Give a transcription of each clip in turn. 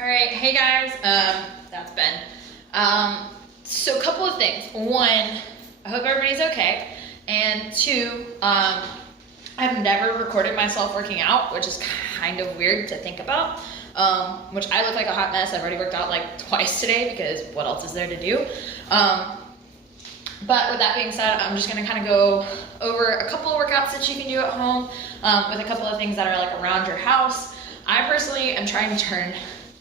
All right, hey guys, that's Ben. So a couple of things. One, I hope everybody's okay. And two, I've never recorded myself working out, which is kind of weird to think about. Which I look like a hot mess. I've already worked out like twice today because what else is there to do? But with that being said, I'm just gonna kind of go over a couple of workouts that you can do at home with a couple of things that are like around your house. I personally am trying to turn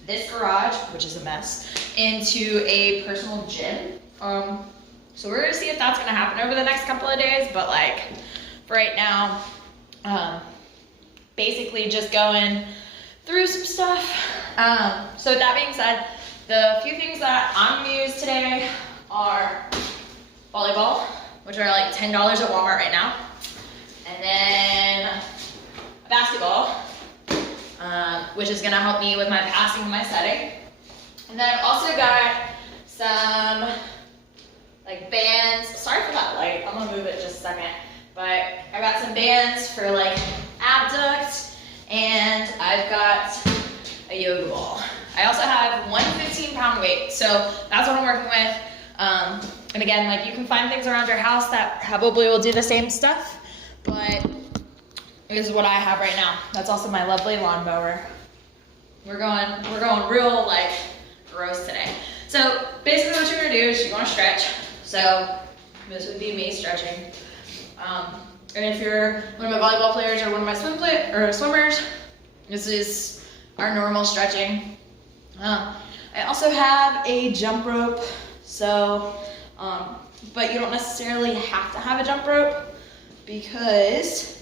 this garage, which is a mess, into a personal gym. So we're gonna see if that's gonna happen over the next couple of days, but like for right now, basically just going through some stuff. So with that being said, the few things that I'm gonna use today are volleyball, which are like $10 at Walmart right now, and then a basketball, which is gonna help me with my passing and my setting. And then I've also got some like bands. Sorry for that light, I'm gonna move it just a second. But I got some bands for like abduct, and I've got a yoga ball. I also have one 15-pound weight, so that's what I'm working with. And again, like you can find things around your house that probably will do the same stuff, but this is what I have right now. That's also my lovely lawnmower. We're going real like gross today. So basically what you're gonna do is you're gonna stretch. So this would be me stretching. And if you're one of my volleyball players or one of my swimmers, this is our normal stretching. I also have a jump rope. So, but you don't necessarily have to have a jump rope because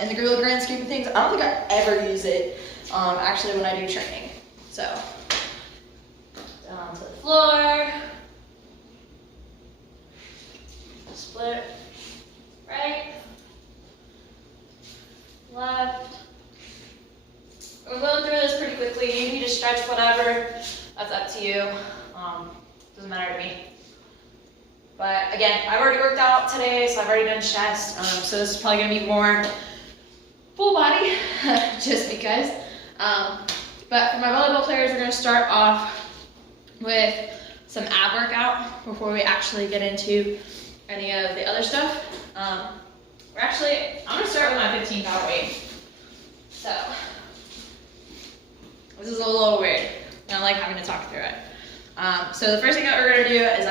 in the real grand scheme of things, I don't think I ever use it actually when I do training. So, down to the floor, split, right, left. We're going through this pretty quickly. You need to stretch whatever, that's up to you. Doesn't matter to me. But again, I've already worked out today, so I've already done chest. So this is probably gonna be more full body, just because. But for my volleyball players, we're gonna start off with some ab workout before we actually get into any of the other stuff. I'm gonna start with my 15-pound weight. So, this is a little weird. I don't like having to talk through it. So the first thing that we're gonna do is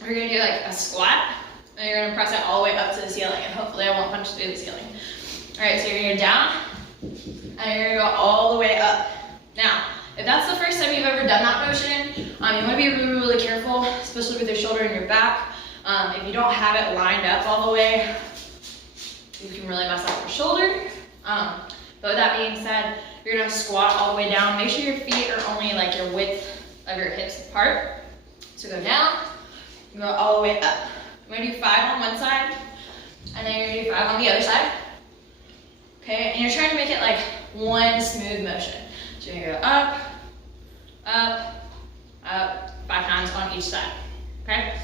we're gonna do like a squat, and you're gonna press it all the way up to the ceiling, and hopefully I won't punch through the ceiling. All right, so you're gonna go down, and you're gonna go all the way up. Now, if that's the first time you've ever done that motion, you wanna be really, really careful, especially with your shoulder and your back. If you don't have it lined up all the way, you can really mess up your shoulder. But with that being said, you're gonna squat all the way down. Make sure your feet are only like your width of your hips apart. So go down, go all the way up. I'm gonna do 5 on one side, and then you're gonna do 5 on the other side. Okay, and you're trying to make it like one smooth motion. So you're gonna go up, up, up, 5 times on each side, okay?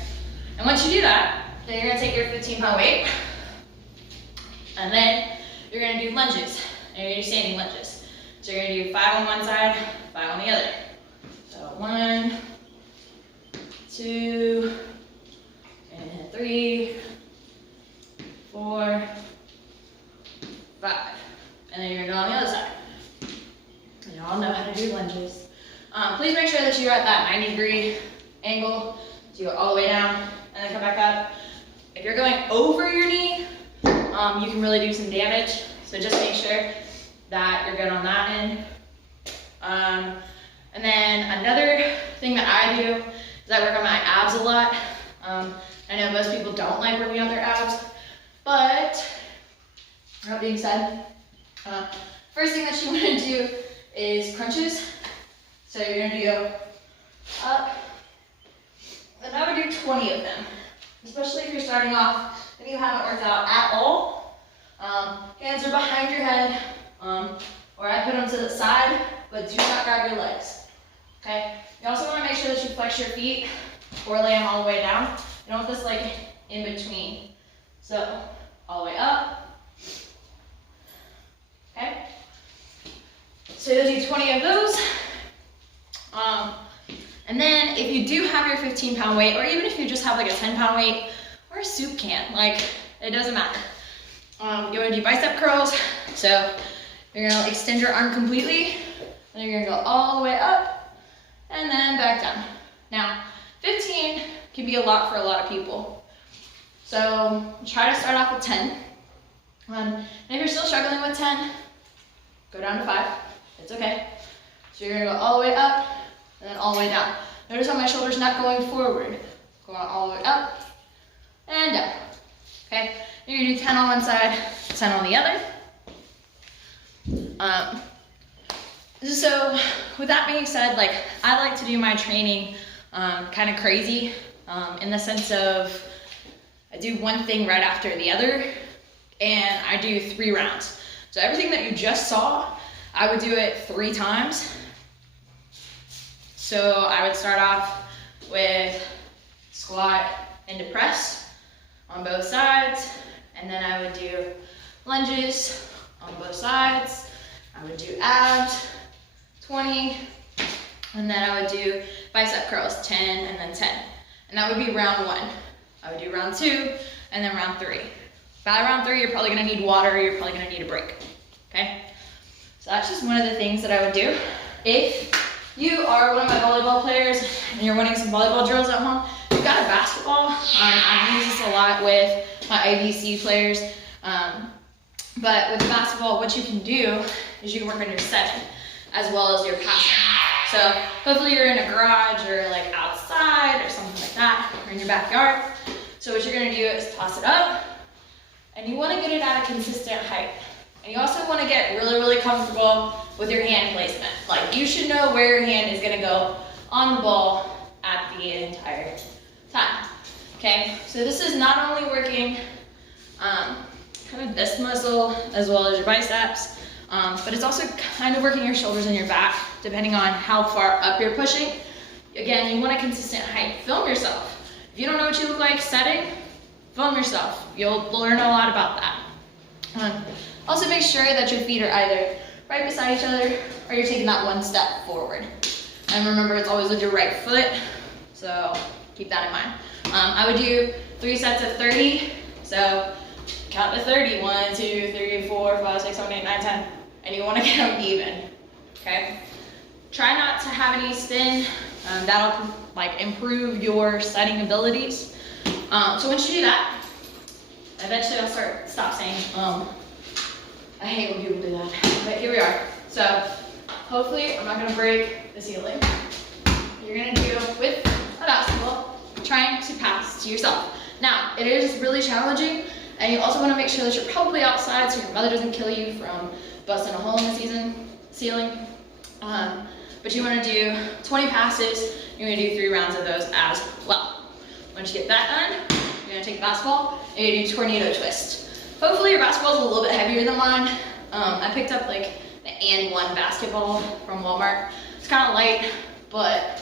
And once you do that, then you're gonna take your 15-pound weight, and then you're gonna do lunges, and you're gonna do standing lunges. So you're gonna do 5 on one side, 5 on the other. So 1, 2, and 3, 4, 5. And then you're gonna go on the other side. You all know how to do lunges. Please make sure that you're at that 90-degree angle. So you go all the way down and then come back up. If you're going over your knee, you can really do some damage. So just make sure that you're good on that end. And then another thing that I do is I work on my abs a lot. I know most people don't like working on their abs, but that being said, first thing that you want to do is crunches. So you're going to do up, and I would do 20 of them, especially if you're starting off and you haven't worked out at all. Hands are behind your head, or I put them to the side, but do not grab your legs. Okay? You also want to make sure that you flex your feet or lay them all the way down. You don't want this like in between. So all the way up. Okay? So you'll do 20 of those, And then if you do have your 15-pound weight, or even if you just have like a 10-pound weight or a soup can, like it doesn't matter. You want to do bicep curls. So you're gonna extend your arm completely, then you're gonna go all the way up and then back down. Now, 15 can be a lot for a lot of people. So try to start off with 10. And if you're still struggling with 10, go down to 5. It's okay. So you're gonna go all the way up and then all the way down. Notice how my shoulder's not going forward. Going all the way up and down. Okay? You're gonna do 10 on one side, 10 on the other. So with that being said, like I like to do my training kind of crazy in the sense of I do one thing right after the other and I do 3 rounds. So everything that you just saw, I would do it 3 times. So I would start off with squat into press on both sides, and then I would do lunges on both sides. I would do abs, 20, and then I would do bicep curls, 10 and then 10. And that would be round 1. I would do round 2 and then round 3. By round 3, you're probably gonna need water, you're probably gonna need a break, okay? So that's just one of the things that I would do. If you are one of my volleyball players and you're wanting some volleyball drills at home, if you've got a basketball, I use this a lot with my IVC players. But with basketball, what you can do is you can work on your setting as well as your passing. So hopefully you're in a garage or like outside or something like that, or in your backyard. So what you're gonna do is toss it up, and you wanna get it at a consistent height. And you also wanna get really, really comfortable with your hand placement. Like you should know where your hand is gonna go on the ball at the entire time. Okay, so this is not only working kind of this muscle as well as your biceps, but it's also kind of working your shoulders and your back, depending on how far up you're pushing. Again, you want a consistent height. Film yourself. If you don't know what you look like setting, film yourself. You'll learn a lot about that. Also make sure that your feet are either right beside each other or you're taking that one step forward. And remember, it's always with your right foot, so keep that in mind. I would do 3 sets of 30, so count to 30. 1, 2, 3, 4, 5, 6, 7, 8, 9, 10. And you want to get them even, okay? Try not to have any spin. That'll like improve your setting abilities. So once you do that, eventually I'll stop saying, I hate when people do that, but here we are. So hopefully I'm not gonna break the ceiling. You're gonna do with a basketball, trying to pass to yourself. Now, it is really challenging, and you also wanna make sure that you're probably outside so your mother doesn't kill you from busting a hole in the ceiling. But you wanna do 20 passes, you're gonna do 3 rounds of those as well. Once you get that done, you're gonna take the basketball, and you're gonna do tornado twist. Hopefully your basketball is a little bit heavier than mine. I picked up like the And1 basketball from Walmart. It's kind of light, but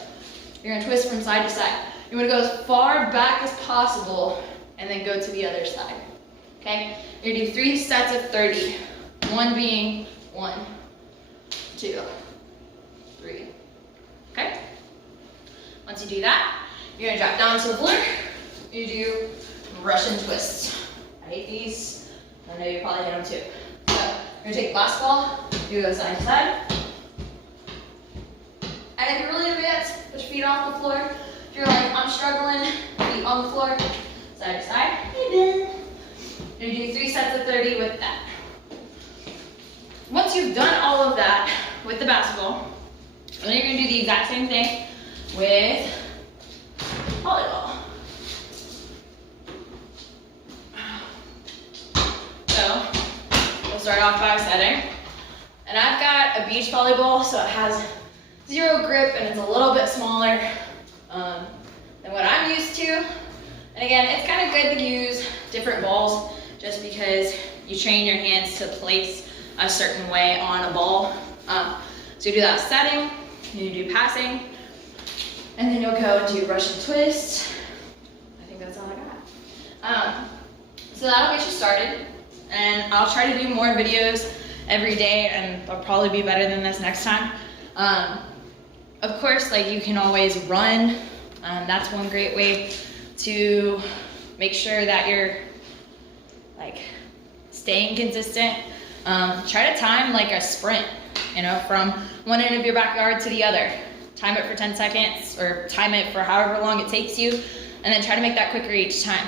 you're gonna twist from side to side. You wanna go as far back as possible and then go to the other side, okay? You're gonna do 3 sets of 30. 1 being 1, 2, 3, okay? Once you do that, you're gonna drop down to the floor. You do Russian twists. I hate these. I know you probably hit them too. So you're gonna take the basketball, you go side to side. And if you're really advanced, put your feet off the floor. If you're like, I'm struggling, feet on the floor, side to side. You're gonna do 3 sets of 30 with that. Once you've done all of that with the basketball, then you're gonna do the exact same thing with volleyball. So we'll start off by setting. And I've got a beach volleyball, so it has 0 grip and it's a little bit smaller than what I'm used to. And again, it's kind of good to use different balls just because you train your hands to place a certain way on a ball. So you do that setting, you do passing, and then you'll go and do Russian twists. I think that's all I got. So that'll get you started, and I'll try to do more videos every day, and I'll probably be better than this next time. Of course, like you can always run. That's one great way to make sure that you're like staying consistent. Try to time like a sprint, you know, from one end of your backyard to the other. Time it for 10 seconds or time it for however long it takes you, and then try to make that quicker each time.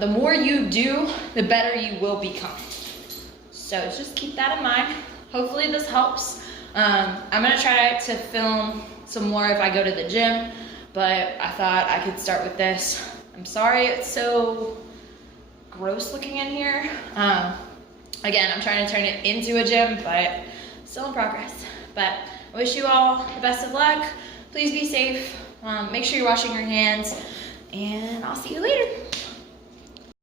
The more you do, the better you will become. So just keep that in mind. Hopefully this helps. I'm gonna try to film some more if I go to the gym, but I thought I could start with this. I'm sorry it's so gross looking in here. Again, I'm trying to turn it into a gym, but still in progress. But I wish you all the best of luck. Please be safe. Make sure you're washing your hands, and I'll see you later.